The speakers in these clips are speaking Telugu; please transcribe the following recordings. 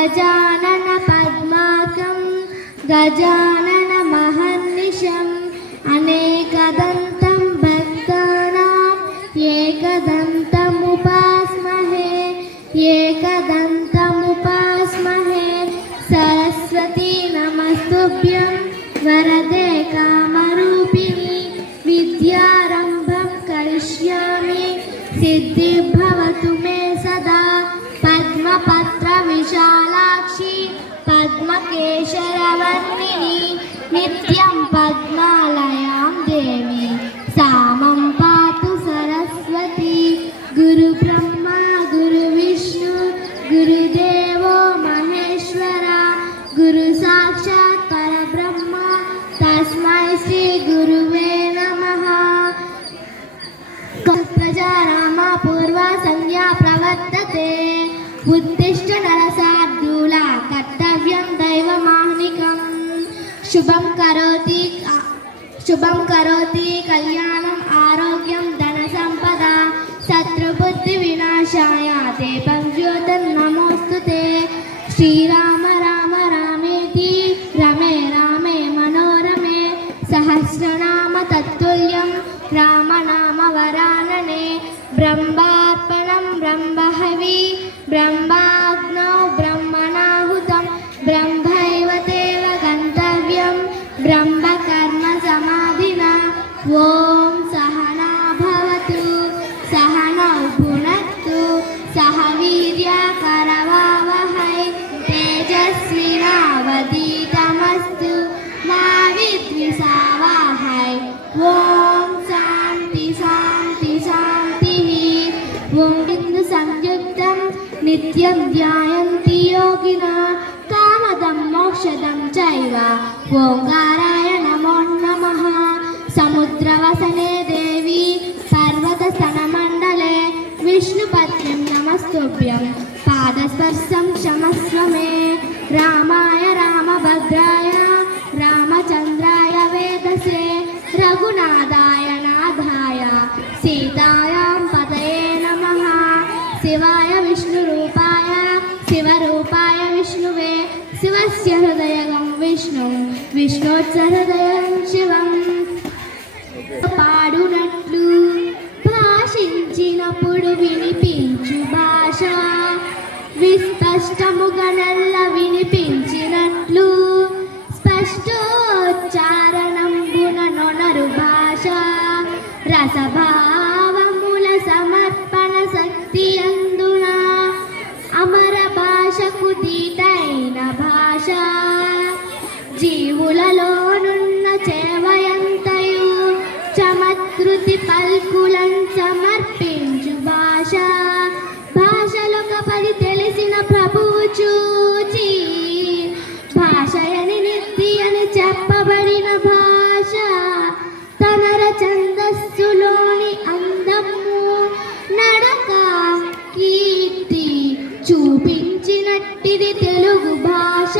गजानन पद्माकं गजानन महर्निशम् अनेकदन्तं भक्तानाम् एकदन्तमुपास्महे एकदन्तमुपास्महे। सरस्वती नमस्तुभ्यं वरदे कामरूपिणी विद्यारम्भं करिष्यामि सिद्धिर्भवतु मे सदा। पद्मपत्रविशालाक्षी पद्मकेशरवर्णिनी नित्यं पद्मालयां देवी सामं पातु सरस्वती। गुरुब्रह्मा गुरुविष्णु गुरुदेवो महेश्वरा गुरुसाक्षात् परब्रह्म तस्मै श्री गुरुवे नमः। प्रजा रामा पूर्वा संध्या प्रवर्तते उत्तिष्ठ नरसार्दूला कर्तव्यं दैवमाह्निकम्। शुभं करोति कल्याणम् आरोग्यं धनसम्पदा शत्रुबुद्धिविनाशाय ते पंज्योतिर्नमोऽस्तुते। श्रीराम राम रामेति रमे रामे मनोरमे सहस्रनाम तत्तुल्यं रामनाम वरानने। ब्रह्मार्पणं ब्रह्महवि ब्रह्माग्नौ ब्रह्मणाहुतं ब्रह्मैव तेव गन्तव्यं ब्रह्मकर्म समाधिना। ॐ सहना भवतु सहनौ भुनक्तु सह वीर्यकरवावहै तेजस्विनावधीतमस्तु मा विद्विषावहै। ॐ शान्ति शान्ति शान्तिः। ॐ बिन्दु संयुक्तं नित्यं ध्यायन्ति योगिनः कामदं मोक्षदं चैव ओंकाराय नमो नमः। समुद्रवसने देवी पर्वतस्तनमण्डले विष्णुपत्नीं नमस्तुभ्यं पादस्पर्शं क्षमस्व मे। रामाय रामभद्राय रामचन्द्राय वेदसे रघुनाथाय नाथाय सीतायां पतये नमः। शिवाय विष्णुरूपाय शिवरूपाय विष्णुवे शिवस्य हृदयगं विष्णुं विष्णोस्य हृदयं शिवं। పాడునట్లు భాషించినప్పుడు వినిపించు భాష విస్పష్టముగా నెల్ల వినిపించినట్లు స్పష్టోచ్చారణంబున నొనరు భాష రసభావముల సమర్పణ శక్తి అందున అమర భాషకు దీటైన భాష జీవులలోనున్న చేవయంతయు చమత్కృతి పల్కులం సమర్పించు భాష భాషలొక పది తెలిసిన ప్రభువు చూచి భాషయని నిత్తి అని చెప్పబడిన భాష తనర ఛందస్సులోని అందము నడక కీర్తి చూపించినట్టిది తెలుగు భాష.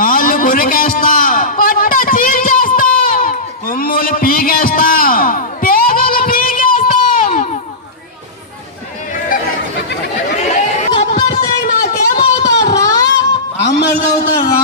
కాళ్ళు కొరికేస్తా, పొట్ట చీల్చేస్తాం, కొమ్ములు పీకేస్తా, పేగులు పీకేస్తాం. నాకేమవుతారా? అమ్మలు అవుతారా?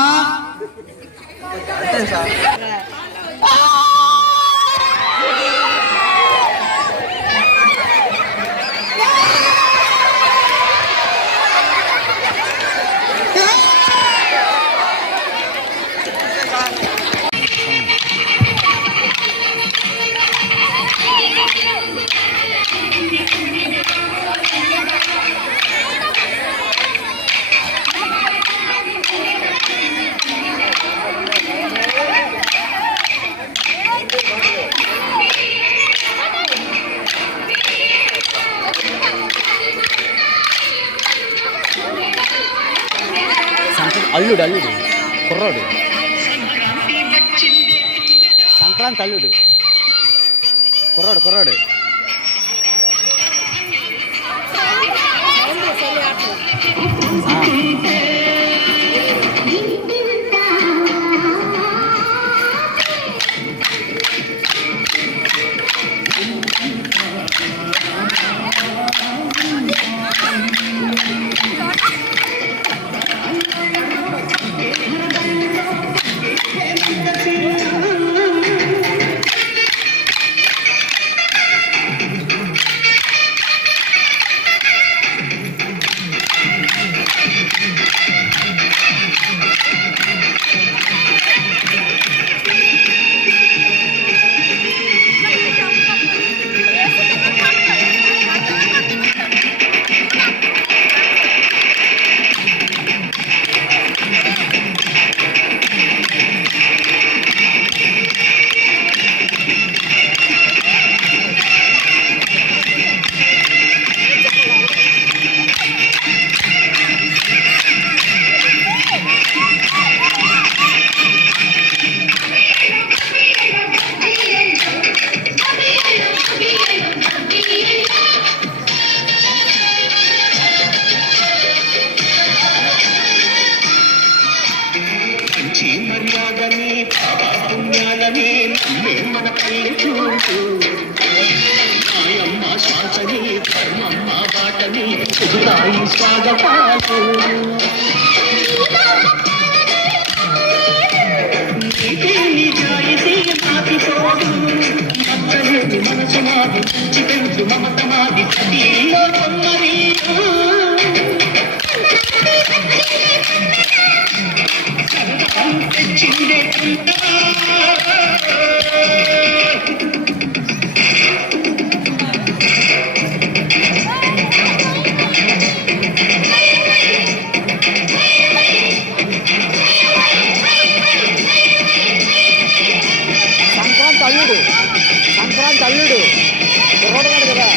అల్లుడు కుర్రాడు సంక్రాంతి అల్లుడు కుర్రాడు మన పల్లెటూరు మాయమ్మ శ్వాసని ధర్మమ్మ బాటని సురాయి స్వాగతాలు నిజాయితీ నాటి తోడు మచ్చలేని మనసు మాది చిపెంచు మమత మాది ప్రతిలో కొన్నది తెచ్చిందే సంక్రాంతి అల్లుడు కుర్రాడు కదా.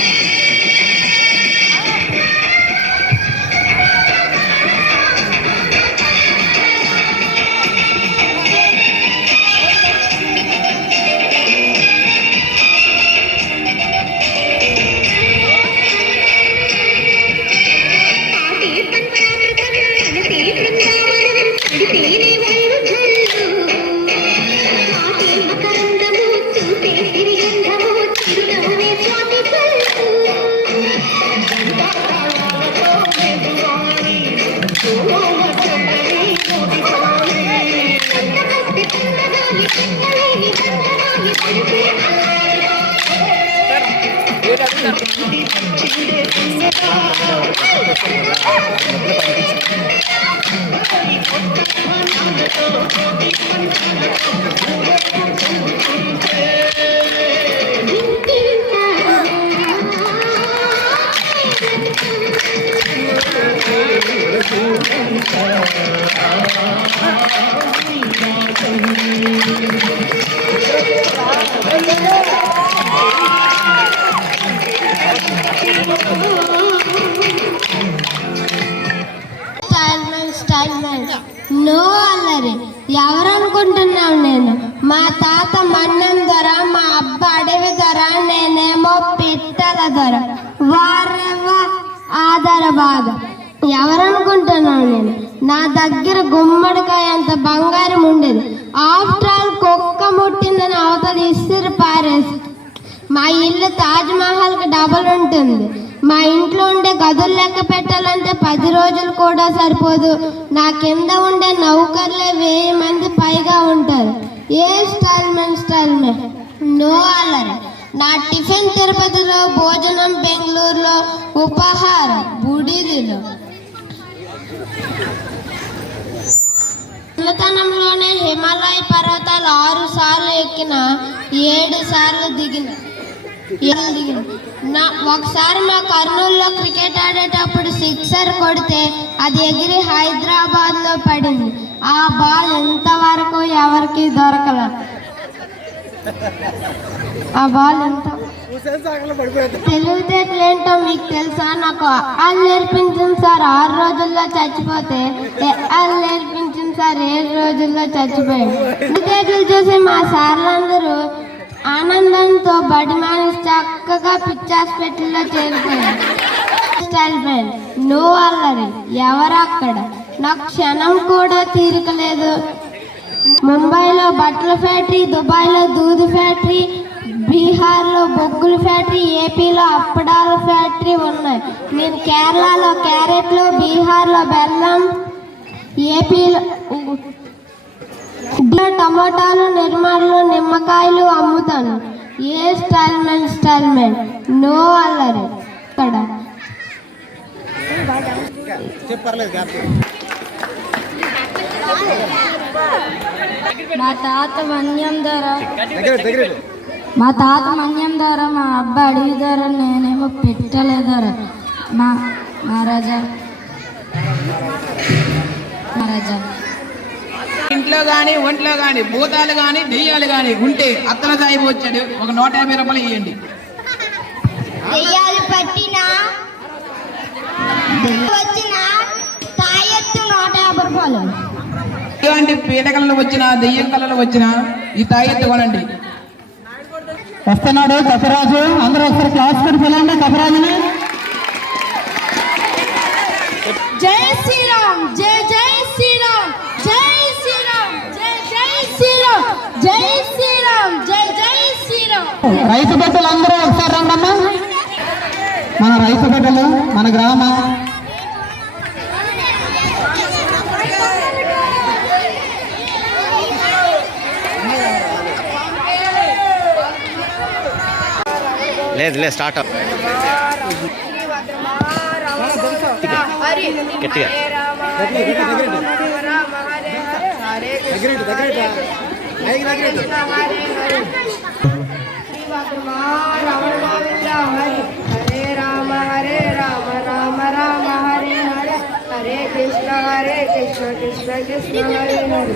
నో అల్లరి ఎవరనుకుంటున్నావు? నేను మా తాత మన్నం దొర, మా అబ్బ అడవి దొర, నేనేమో పిట్టల దొర. వారెవ్వ ఆదర బాధ ఎవరనుకుంటున్నావు నేను? నా దగ్గర గుమ్మడికాయ అంత బంగారం ఉండేది. ఆఫ్టర్ ఆల్ కుక్క ముట్టిందని అవతల ఇసిరి పారేసి. మా ఇల్లు తాజ్ మహల్కి డబల్ ఉంటుంది. మా ఇంట్లో ఉండే గదులు లెక్క పెట్టాలంటే 10 రోజులు కూడా సరిపోదు. నా కింద ఉండే నౌకర్లే 1000 మంది పైగా ఉంటారు. ఏ స్టైల్మే నో అల్లరి. నా టిఫిన్ తిరుపతిలో, భోజనం బెంగళూరులో, ఉపహారం బుడిదిలో. చిన్నతనంలోనే హిమాలయ పర్వతాలు 6 సార్లు ఎక్కిన, 7 సార్లు దిగిన. ఒకసారి మా కర్నూలులో క్రికెట్ ఆడేటప్పుడు సిక్సర్ కొడితే అది ఎగిరి హైదరాబాద్లో పడింది. ఆ బాల్ ఇంతవరకు ఎవరికి దొరకల. ఆ బాల్ ఎంత తెలివితేటలు ఏంటో మీకు తెలుసా? నాకు వాళ్ళు నేర్పించిన సార్ 6 రోజుల్లో చచ్చిపోతే, వాళ్ళు నేర్పించిన సార్ 7 రోజుల్లో చచ్చిపోయాడు. తెలివితేటలు చూసి మా సార్లందరూ ఆనందంతో బడి మానేసి చక్కగా పిచ్చి హాస్పిటల్లో చేరిపోయారు. స్టైల్ ఫ్రెండ్ నో అల్లరి. ఎవరక్కడ? నాకు క్షణం కూడా తీరికలేదు. ముంబైలో బట్టల ఫ్యాక్టరీ, దుబాయ్లో దూది ఫ్యాక్టరీ, బీహార్లో బొగ్గుల ఫ్యాక్టరీ, ఏపీలో అప్పడాల ఫ్యాక్టరీ ఉన్నాయి. నేను కేరళలో క్యారెట్లు, బీహార్లో బెల్లం, ఏపీలో టమాటాలు, నిర్మలు, నిమ్మకాయలు అమ్ముతాను. ఏ స్టైల్మెన్ నో అల్లరి. ఇక్కడ మా తాత మన్యం ద్వారా మా అబ్బా అడవి ద్వారా, నేనేమో పెట్టలే ద్వారా. మహారాజా ఇంట్లో కానీ ఒంట్లో కానీ భూతాలు కానీ దెయ్యాలు కానీ ఉంటే అత్తల సాయిబు వచ్చాడు, ఒక 150 రూపాయలు ఇవ్వండి. దెయ్యాలు పట్టినా వచ్చిన తాయెత్తు 150 రూపాయలు. ఇలాంటి పీడకలలో వచ్చిన, దెయ్యం కళలు వచ్చిన ఈ తాయెత్తు కొనండి. వస్తున్నాడు కపరాజు. అందరూ ఒకసారి క్లాస్ కట్టి పిల్లండి కపరాజుని. జై శ్రీరామ్, జై జై శ్రీరామ్, జై శ్రీరామ్, జై జై శ్రీరామ్, జై శ్రీరామ్, జై జై శ్రీరామ్. రైతు బిడ్డలు అందరూ ఒకసారి రండమ్మా. మన రైతు బిడ్డలు, మన గ్రామం లేదు స్టార్ట్ గట్టిగా హరే రామ రామ రామ హరే హరే, హరే కృష్ణ కృష్ణ కృష్ణ హరే హరే.